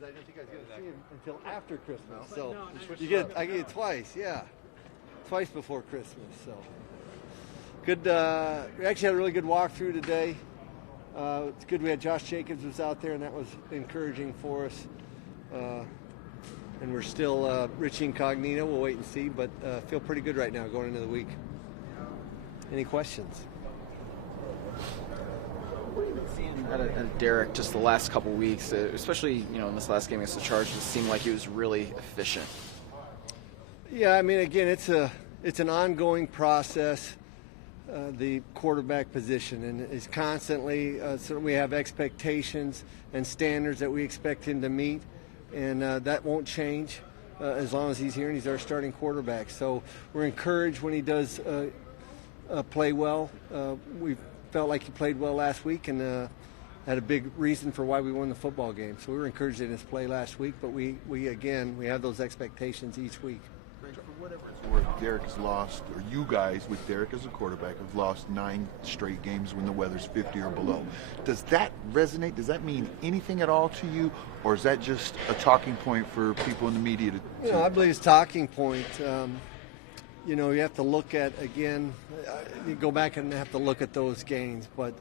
because I didn't think I was going to see him until after Christmas. So I get it twice, yeah. Twice before Christmas. So good. We actually had a really good walkthrough today. It's good we had Josh Jacobs was out there, and that was encouraging for us. And we're still Richie Incognito. We'll wait and see, but feel pretty good right now going into the week. Any questions? What have you been seeing out of Derek just the last couple weeks, especially in this last game against the Chargers? It seemed like he was really efficient. Yeah, I mean, again, it's an ongoing process. The quarterback position, and is constantly certainly we have expectations and standards that we expect him to meet, and that won't change as long as he's here and he's our starting quarterback. So we're encouraged when he does play well. We felt like he played well last week and had a big reason for why we won the football game. So we were encouraged in his play last week, but we have those expectations each week. For whatever it's worth, Derek has lost, or you guys with Derek as a quarterback have lost 9 straight games when the weather's 50 or below. Does that resonate? Does that mean anything at all to you, or is that just a talking point for people in the media to I believe it's a talking point. You have to look at, again, you go back and have to look at those games, but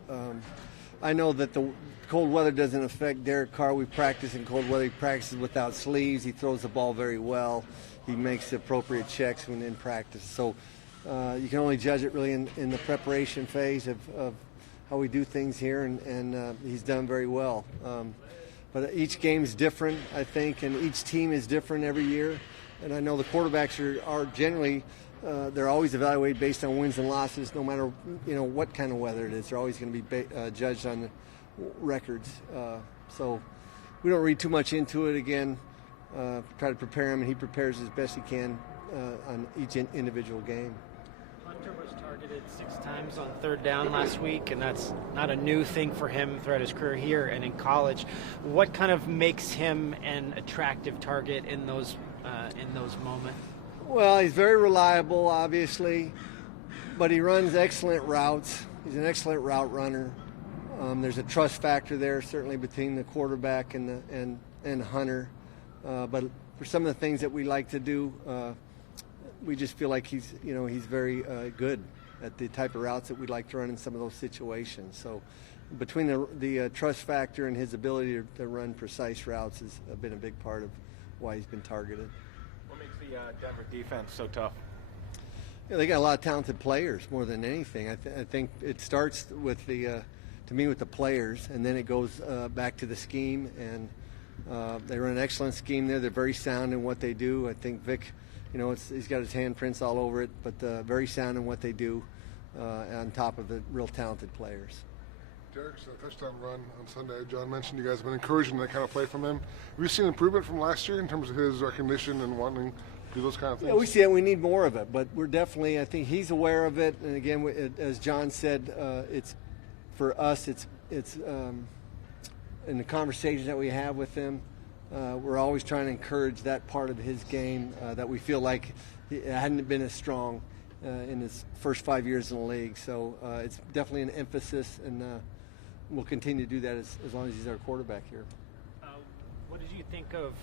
I know that the cold weather doesn't affect Derek Carr. We practice in cold weather. He practices without sleeves. He throws the ball very well. He makes the appropriate checks when in practice. So you can only judge it really in the preparation phase of how we do things here, and he's done very well. But each game is different, I think, and each team is different every year. And I know the quarterbacks are generally they're always evaluated based on wins and losses, no matter what kind of weather it is. They're always going to be judged on the records. So we don't read too much into it. Again, try to prepare him, and he prepares as best he can on each individual game. Hunter was targeted 6 times on 3rd down last week, and that's not a new thing for him throughout his career here and in college. What kind of makes him an attractive target in those moments? Well, he's very reliable, obviously, but he runs excellent routes. He's an excellent route runner. There's a trust factor there, certainly between the quarterback and Hunter. But for some of the things that we like to do, we just feel like he's very good at the type of routes that we'd like to run in some of those situations. So between the trust factor and his ability to run precise routes has been a big part of why he's been targeted. What makes the Denver defense so tough? They got a lot of talented players more than anything. I think it starts with the players, and then it goes back to the scheme, and they run an excellent scheme there. They're very sound in what they do. I think Vic, he's got his handprints all over it, but very sound in what they do on top of the real talented players. Derek's touchdown run on Sunday, John mentioned you guys have been encouraging that kind of play from him. Have you seen improvement from last year in terms of his recognition and wanting to do those kind of things? Yeah, we see it. We need more of it, but we're definitely, I think he's aware of it. And again, as John said, it's for us, it's in the conversations that we have with him, we're always trying to encourage that part of his game that we feel like it hadn't been as strong in his first 5 years in the league. So it's definitely an emphasis, and we'll continue to do that as long as he's our quarterback here. What did you think of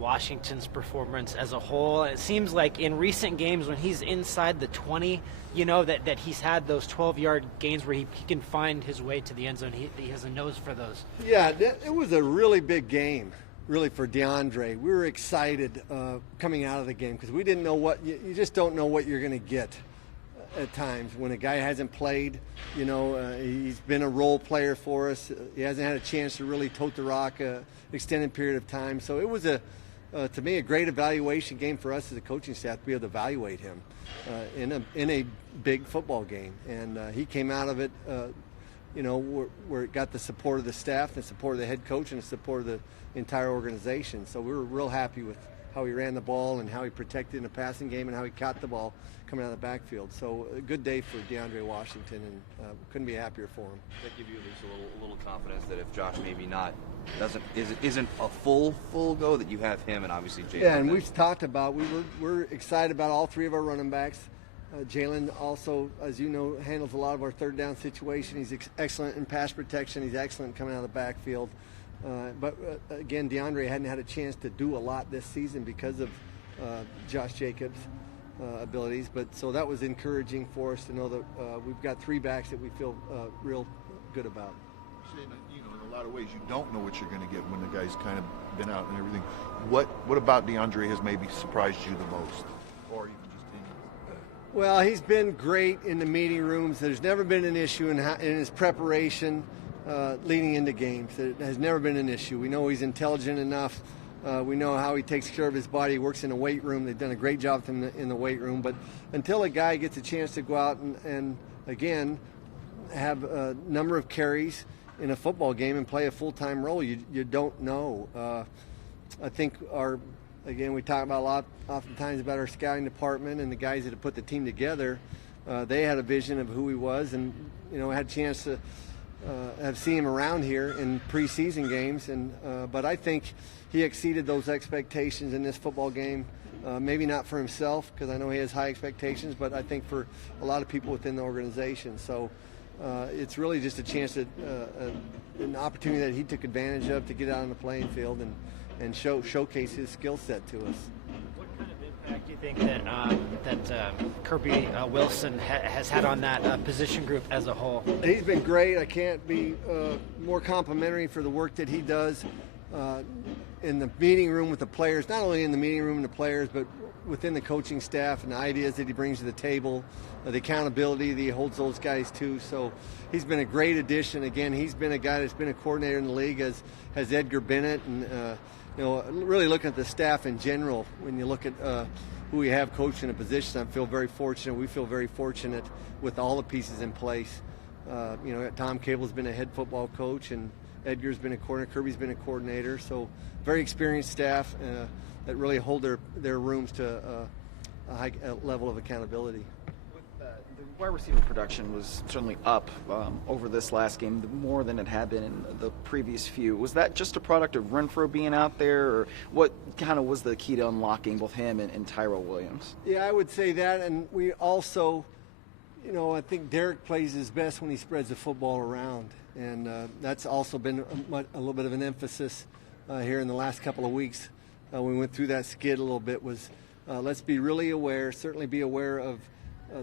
Washington's performance as a whole? It seems like in recent games when he's inside the 20, that he's had those 12-yard gains where he can find his way to the end zone. He has a nose for those. Yeah, it was a really big game, really, for DeAndre. We were excited coming out of the game because we didn't know you just don't know what you're going to get at times when a guy hasn't played. He's been a role player for us. He hasn't had a chance to really tote the rock an extended period of time. So it was to me, a great evaluation game for us as a coaching staff to be able to evaluate him in a big football game. And he came out of it, where it got the support of the staff, the support of the head coach, and the support of the entire organization. So we were real happy with how he ran the ball and how he protected in the passing game and how he caught the ball coming out of the backfield. So a good day for DeAndre Washington, and couldn't be happier for him. Does that give you at least a little confidence that if Josh maybe isn't a full go, that you have him and obviously Jalen? Yeah, and we've talked about we're excited about all 3 of our running backs. Jalen also, as you know, handles a lot of our 3rd down situation. He's excellent in pass protection. He's excellent coming out of the backfield. But again, DeAndre hadn't had a chance to do a lot this season because of Josh Jacobs' abilities. But so that was encouraging for us to know that we've got 3 backs that we feel real good about. You know, in a lot of ways, you don't know what you're going to get when the guy's kind of been out and everything. What about DeAndre has maybe surprised you the most, or even just any? Well, he's been great in the meeting rooms. There's never been an issue in his preparation leading into games. It has never been an issue. We know he's intelligent enough. We know how he takes care of his body. He works in a weight room. They've done a great job with him in the weight room. But until a guy gets a chance to go out and again, have a number of carries in a football game and play a full-time role, you don't know. I think we talk about a lot oftentimes about our scouting department and the guys that have put the team together. They had a vision of who he was, and had a chance to have seen him around here in preseason games. But I think he exceeded those expectations in this football game. Maybe not for himself, because I know he has high expectations, but I think for a lot of people within the organization. So it's really just a chance an opportunity that he took advantage of to get out on the playing field and showcase his skill set to us. What kind of impact do you think that Kirby Wilson has had on that position group as a whole? He's been great. I can't be more complimentary for the work that he does in the meeting room with the players, not only in the meeting room and the players, but within the coaching staff, and the ideas that he brings to the table, the accountability that he holds those guys to. So he's been a great addition. Again, he's been a guy that's been a coordinator in the league, as has Edgar Bennett, and really looking at the staff in general. When you look at who we have coaching a position, I feel very fortunate. We feel very fortunate with all the pieces in place. Tom Cable's been a head football coach, and Edgar's been a coordinator. Kirby's been a coordinator. So very experienced staff that really hold their rooms to a high level of accountability. The wide receiver production was certainly up over this last game, more than it had been in the previous few. Was that just a product of Renfro being out there, or what kind of was the key to unlocking both him and Tyrell Williams? Yeah, I would say that, and we also, I think Derek plays his best when he spreads the football around, and that's also been a little bit of an emphasis here in the last couple of weeks. We went through that skid a little bit. Was let's be really aware, certainly be aware of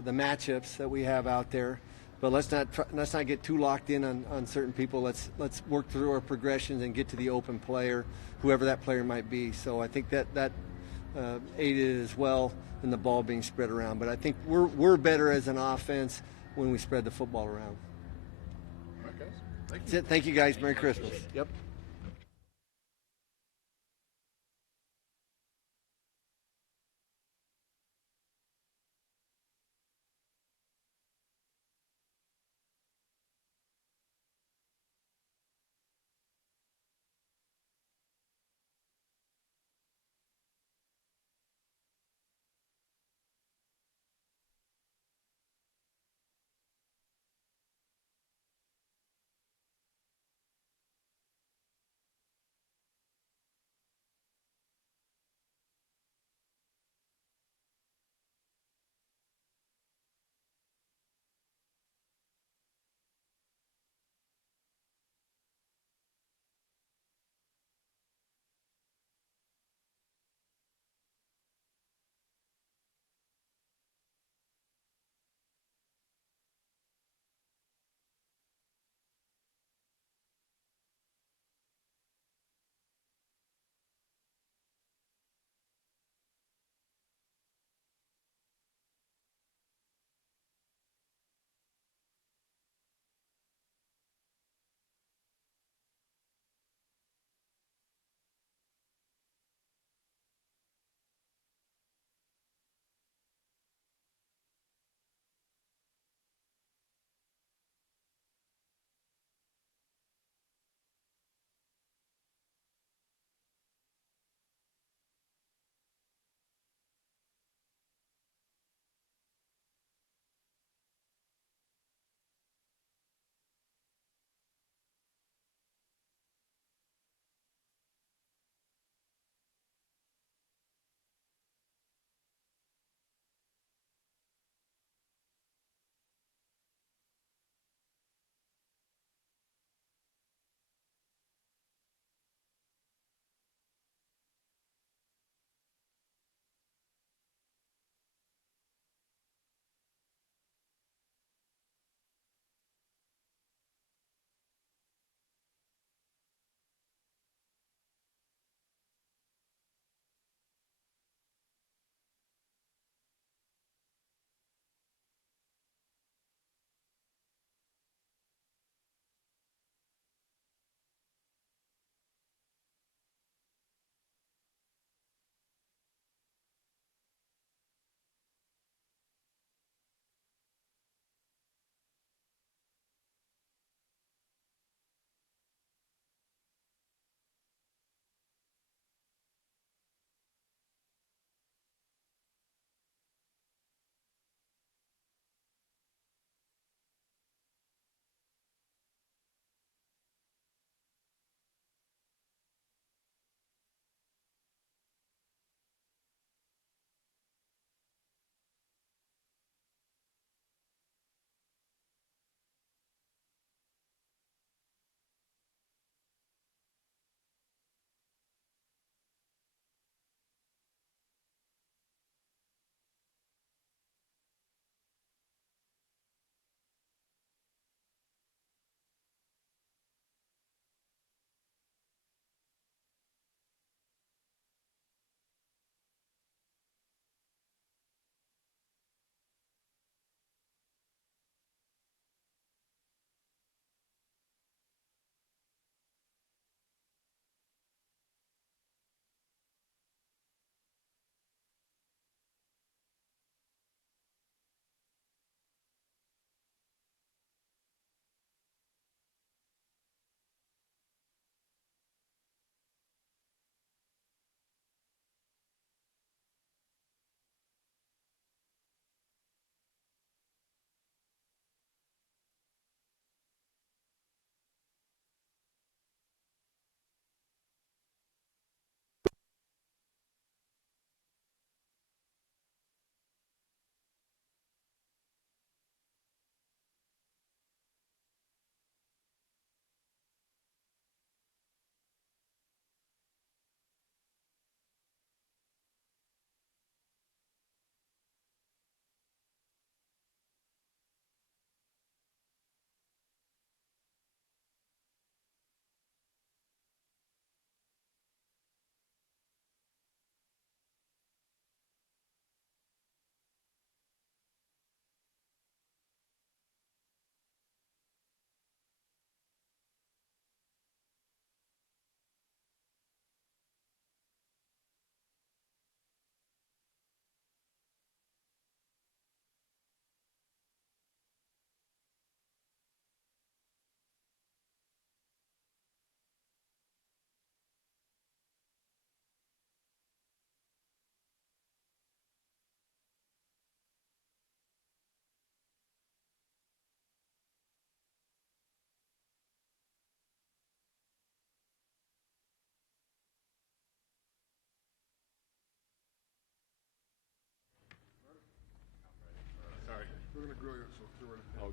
the matchups that we have out there, but let's not get too locked in on certain people. Let's work through our progressions and get to the open player, whoever that player might be. So I think that aided as well in the ball being spread around. But I think we're better as an offense when we spread the football around. All right, guys. Thank you. That's it. Thank you, guys. Merry Christmas. Yep.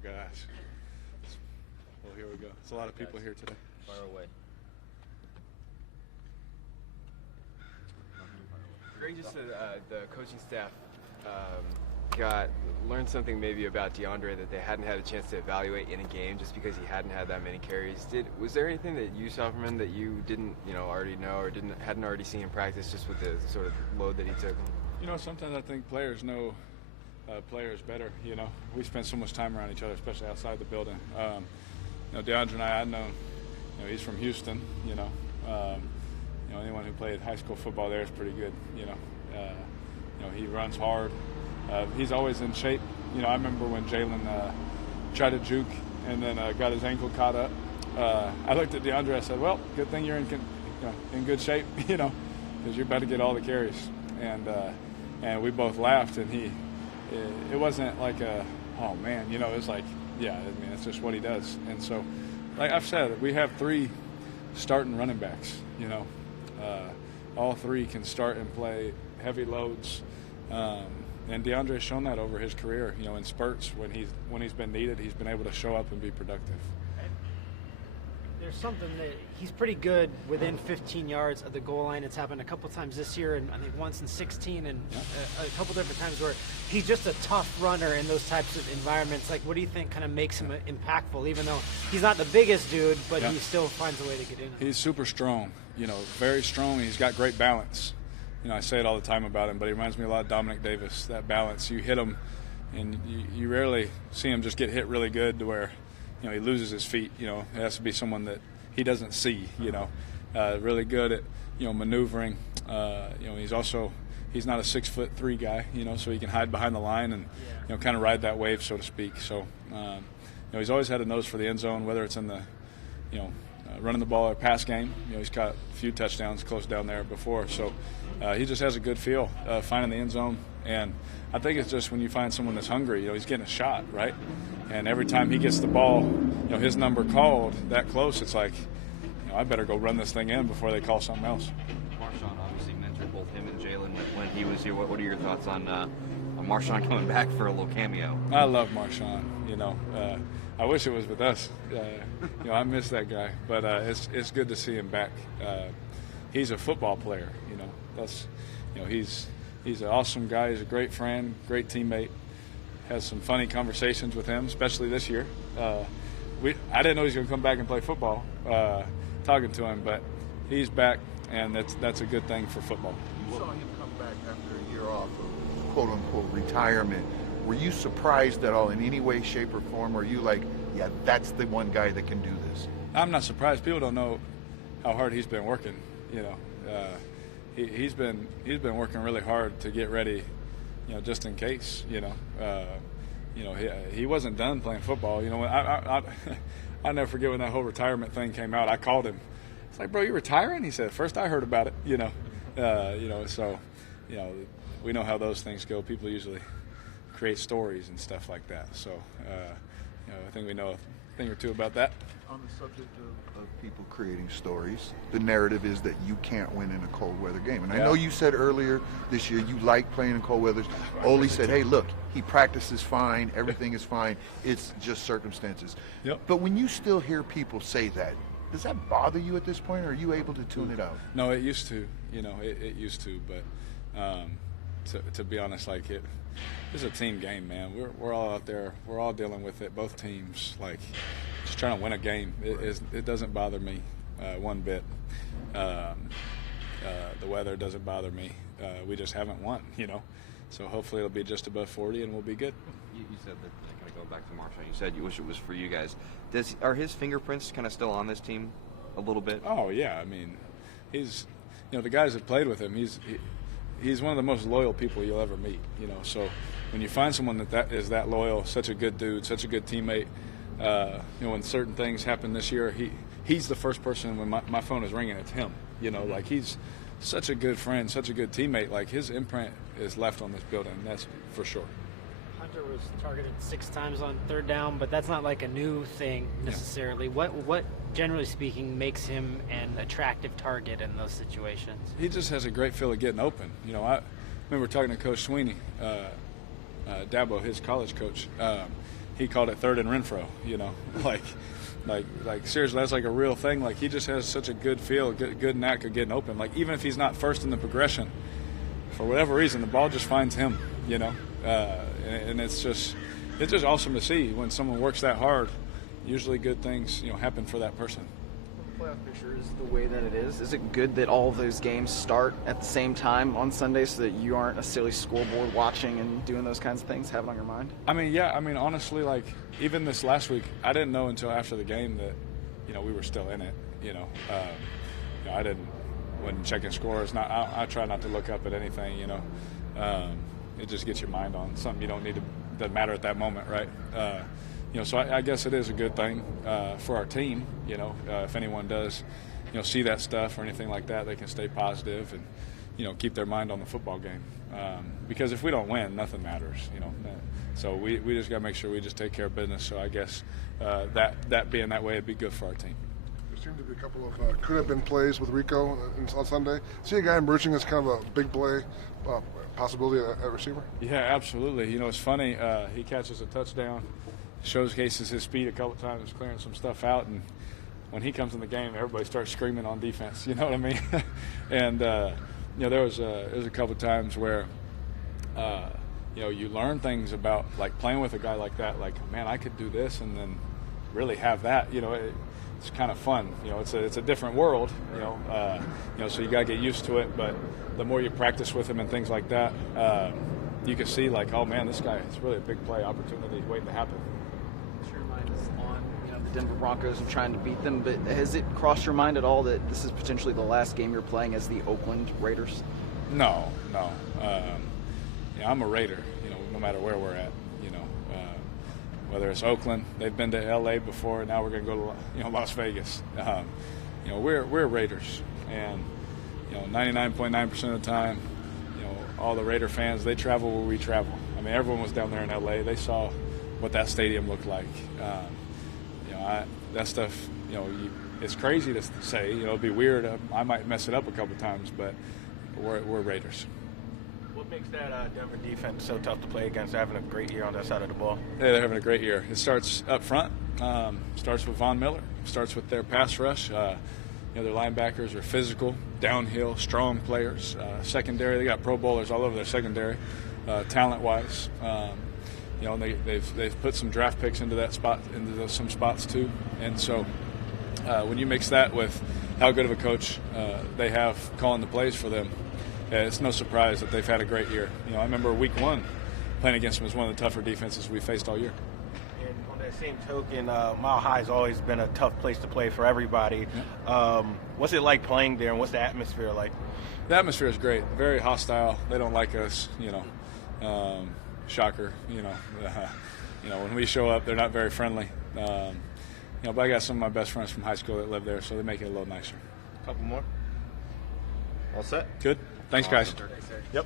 gosh. Well, here we go. There's a lot of people here today. Far away. Greg just said the coaching staff learned something maybe about DeAndre that they hadn't had a chance to evaluate in a game just because he hadn't had that many carries. Was there anything that you saw from him that you didn't already know or hadn't already seen in practice just with the sort of load that he took? Sometimes I think players know players better. We spend so much time around each other, especially outside the building. DeAndre and I know, he's from Houston. Anyone who played high school football there is pretty good. He runs hard. He's always in shape. I remember when Jalen tried to juke and then got his ankle caught up. I looked at DeAndre. I said, "Well, good thing you're in good shape, because you're about to get all the carries." And we both laughed. And it wasn't like oh man, it was like, yeah, it's just what he does. And so, like I've said, we have 3 starting running backs. All 3 can start and play heavy loads. And DeAndre's shown that over his career. In spurts when he's been needed, he's been able to show up and be productive. There's something that he's pretty good within 15 yards of the goal line. It's happened a couple times this year, and I think once in 16, and a couple different times where he's just a tough runner in those types of environments. Like, what do you think kind of makes him impactful? Even though he's not the biggest dude, but he still finds a way to get in. He's super strong. Very strong. He's got great balance. I say it all the time about him, but he reminds me a lot of Dominic Davis. That balance, you hit him, and you rarely see him just get hit really good to where he loses his feet. It has to be someone that he doesn't see. Really good at maneuvering. He's not a 6'3" guy. So he can hide behind the line and kind of ride that wave, so to speak. So he's always had a nose for the end zone, whether it's in the running the ball or pass game. He's got a few touchdowns close down there before. So he just has a good feel finding the end zone. And I think it's just when you find someone that's hungry, he's getting a shot, right? And every time he gets the ball, his number called that close, it's like, I better go run this thing in before they call something else. Marshawn obviously mentored both him and Jalen when he was here. What are your thoughts on Marshawn coming back for a little cameo? I love Marshawn. I wish it was with us. I miss that guy, but it's good to see him back. He's a football player. He's an awesome guy. He's a great friend, great teammate. Has some funny conversations with him, especially this year. I didn't know he was going to come back and play football. Talking to him, but he's back, and that's a good thing for football. You saw him come back after a year off of quote-unquote retirement. Were you surprised at all in any way, shape, or form? Or are you like, yeah, that's the one guy that can do this? I'm not surprised. People don't know how hard he's been working. He's been working really hard to get ready, just in case. He wasn't done playing football. I'll never forget when that whole retirement thing came out. I called him. It's like, bro, you retiring? He said, first I heard about it. So we know how those things go. People usually create stories and stuff like that. So I think we know a thing or two about that. On the subject of people creating stories, the narrative is that you can't win in a cold weather game. And I know you said earlier this year you like playing in cold weather. Ole said, hey, look, he practices fine, everything is fine, it's just circumstances. Yep. But when you still hear people say that, does that bother you at this point, or are you able to tune it out? No, it used to. It used to. But to be honest, like it's a team game, man. We're all out there. We're all dealing with it. Both teams, just trying to win a game. It doesn't bother me one bit. The weather doesn't bother me. We just haven't won, So hopefully it'll be just above 40 and we'll be good. You said that, kind of go back to Marshawn, you said you wish it was for you guys. Are his fingerprints kind of still on this team a little bit? Oh, yeah. I mean, he's, the guys that played with him, he's one of the most loyal people you'll ever meet, So when you find someone that is that loyal, such a good dude, such a good teammate, when certain things happen this year, he's the first person when my phone is ringing, it's him. Like he's such a good friend, such a good teammate. Like his imprint is left on this building, that's for sure. Hunter was targeted 6 times on 3rd down, but that's not like a new thing necessarily. Yeah. What generally speaking makes him an attractive target in those situations? He just has a great feel of getting open. I remember talking to Coach Sweeney, Dabo, his college coach. he called it third and Renfro, like seriously, that's like a real thing. Like, he just has such a good feel, good knack of getting open. Like, even if he's not first in the progression, for whatever reason, the ball just finds him, and it's just awesome to see when someone works that hard. Usually good things, happen for that person. Playoff picture is the way that it is. Is it good that all of those games start at the same time on Sunday so that you aren't a silly scoreboard watching and doing those kinds of things, have it on your mind? I mean, yeah. I mean, honestly, like, even this last week, I didn't know until after the game that, we were still in it. I wasn't checking scores. I try not to look up at anything. It just gets your mind on something you don't need to. Doesn't matter at that moment, right? So I guess it is a good thing for our team. If anyone does, see that stuff or anything like that, they can stay positive and, keep their mind on the football game. Because if we don't win, nothing matters. So we just got to make sure we just take care of business. So I guess that being that way, it'd be good for our team. There seemed to be a couple of could have been plays with Rico on Sunday. See a guy emerging as kind of a big play possibility at receiver? Yeah, absolutely. It's funny. He catches a touchdown, showcases his speed a couple times, clearing some stuff out, and when he comes in the game, everybody starts screaming on defense. You know what I mean? And there was a couple times where you learn things about, like, playing with a guy like that. Like, man, I could do this, and then really have that. It's kind of fun. It's a different world. So you gotta get used to it. But the more you practice with him and things like that, you can see, like, oh man, this guy is really a big play opportunity waiting to happen. Your mind is on the Denver Broncos and trying to beat them, but has it crossed your mind at all that this is potentially the last game you're playing as the Oakland Raiders? No. I'm a Raider. No matter where we're at. Whether it's Oakland, they've been to L.A. before. Now we're going to go to Las Vegas. We're Raiders, and 99.9% of the time, all the Raider fans, they travel where we travel. I mean, everyone was down there in L.A. They saw what that stadium looked like. That stuff, it's crazy to say. It'd be weird. I might mess it up a couple times, but we're Raiders. What makes that Denver defense so tough to play against, having a great year on that side of the ball? Yeah, they're having a great year. It starts up front. Starts with Von Miller. Starts with their pass rush. Their linebackers are physical, downhill, strong players. Secondary, they got Pro Bowlers all over their secondary, talent-wise. They've put some draft picks into that spot, into some spots too. And so when you mix that with how good of a coach they have calling the plays for them, it's no surprise that they've had a great year. I remember week one playing against them was one of the tougher defenses we faced all year. And on that same token, Mile High has always been a tough place to play for everybody. Yeah. What's it like playing there, and what's the atmosphere like? The atmosphere is great. Very hostile. They don't like us. Shocker. When we show up, they're not very friendly. But I got some of my best friends from high school that live there, so they make it a little nicer. Couple more. All set? Good. Thanks, guys. Yep.